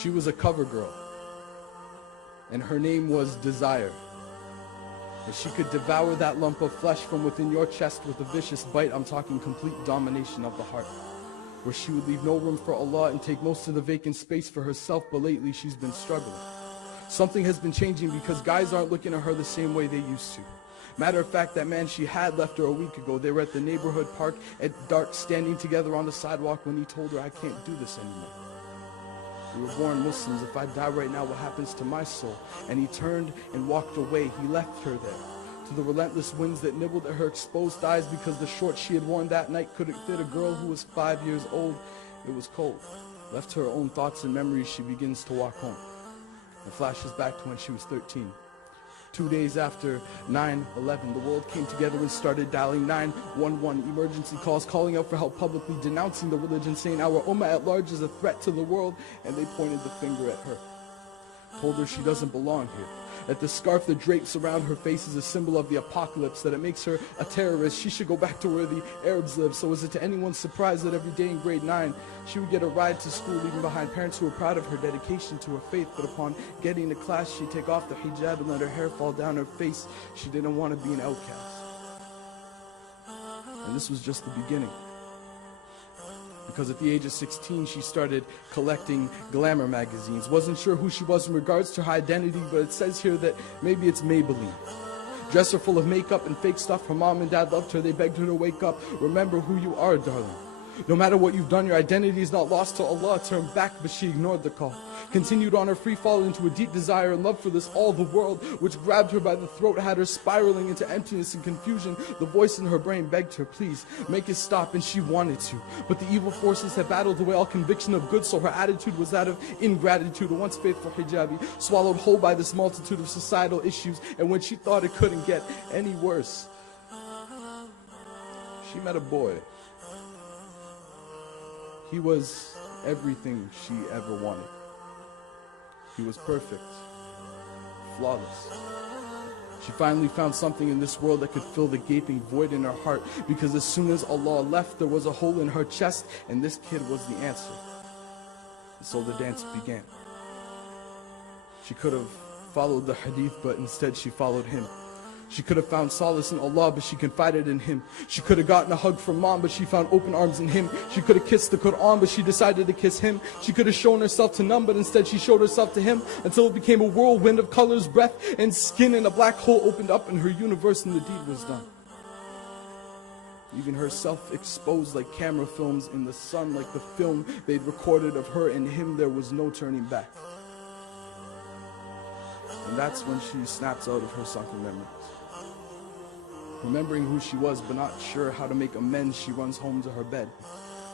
She was a cover girl, and her name was Desire. And she could devour that lump of flesh from within your chest with a vicious bite. I'm talking complete domination of the heart, where she would leave no room for Allah and take most of the vacant space for herself. But lately she's been struggling. Something has been changing because guys aren't looking at her the same way they used to. Matter of fact, that man she had left her a week ago. They were at the neighborhood park at dark, standing together on the sidewalk when he told her, "I can't do this anymore. We were born Muslims. If I die right now, what happens to my soul?" And he turned and walked away. He left her there to the relentless winds that nibbled at her exposed thighs, because the shorts she had worn that night couldn't fit a girl who was 5 years old. It was cold. Left to her own thoughts and memories, she begins to walk home. It flashes back to when she was 13. 2 days after 9/11, the world came together and started dialing 911 emergency calls, calling out for help, publicly denouncing the religion, saying our ummah at large is a threat to the world, and they pointed the finger at her. Told her she doesn't belong here, that the scarf that drapes around her face is a symbol of the apocalypse, that it makes her a terrorist. She should go back to where the Arabs live. So is it to anyone's surprise that every day in grade 9, she would get a ride to school, leaving behind parents who were proud of her dedication to her faith. But upon getting to class, she'd take off the hijab and let her hair fall down her face. She didn't want to be an outcast. And this was just the beginning. Because at the age of 16, she started collecting glamour magazines. Wasn't sure who she was in regards to her identity, but it says here that maybe it's Maybelline. Dressed her full of makeup and fake stuff. Her mom and dad loved her. They begged her to wake up. Remember who you are, darling. No matter what you've done, your identity is not lost to Allah. Turned back, but she ignored the call. Continued on her free fall into a deep desire and love for this all the world, which grabbed her by the throat, had her spiraling into emptiness and confusion. The voice in her brain begged her, please, make it stop, and she wanted to. But the evil forces had battled away all conviction of good, so her attitude was that of ingratitude. A once faithful hijabi, swallowed whole by this multitude of societal issues, and when she thought it couldn't get any worse, she met a boy. He was everything she ever wanted. He was perfect, flawless. She finally found something in this world that could fill the gaping void in her heart, because as soon as Allah left, there was a hole in her chest, and this kid was the answer. And so the dance began. She could have followed the hadith, but instead she followed him. She could have found solace in Allah, but she confided in him. She could have gotten a hug from mom, but she found open arms in him. She could have kissed the Quran, but she decided to kiss him. She could have shown herself to none, but instead she showed herself to him, until it became a whirlwind of colors, breath, and skin, and a black hole opened up in her universe, and the deed was done. Even herself exposed like camera films in the sun, like the film they'd recorded of her and him. There was no turning back. And that's when she snaps out of her sunken memories. Remembering who she was, but not sure how to make amends, she runs home to her bed.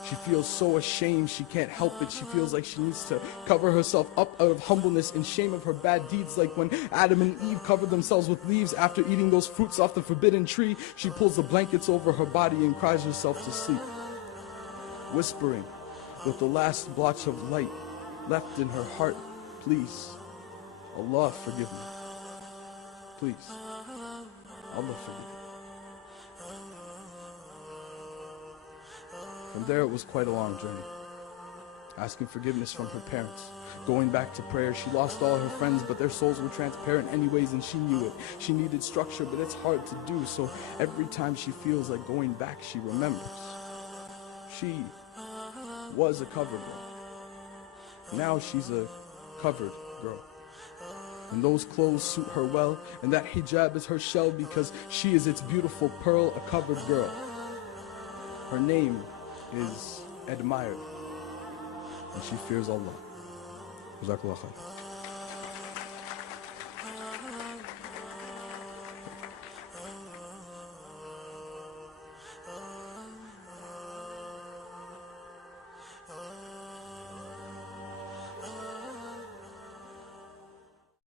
She feels so ashamed she can't help it. She feels like she needs to cover herself up out of humbleness and shame of her bad deeds, like when Adam and Eve covered themselves with leaves after eating those fruits off the forbidden tree. She pulls the blankets over her body and cries herself to sleep, whispering with the last blotch of light left in her heart, please, Allah forgive me. Please, Allah forgive me. From there, it was quite a long journey. Asking forgiveness from her parents, going back to prayer. She lost all her friends, but their souls were transparent anyways, and she knew it. She needed structure, but it's hard to do. So every time she feels like going back, she remembers. She was a cover girl. Now she's a covered girl. And those clothes suit her well, and that hijab is her shell, because she is its beautiful pearl, a covered girl. Her name is admired, and she fears Allah. Jazakallah khair.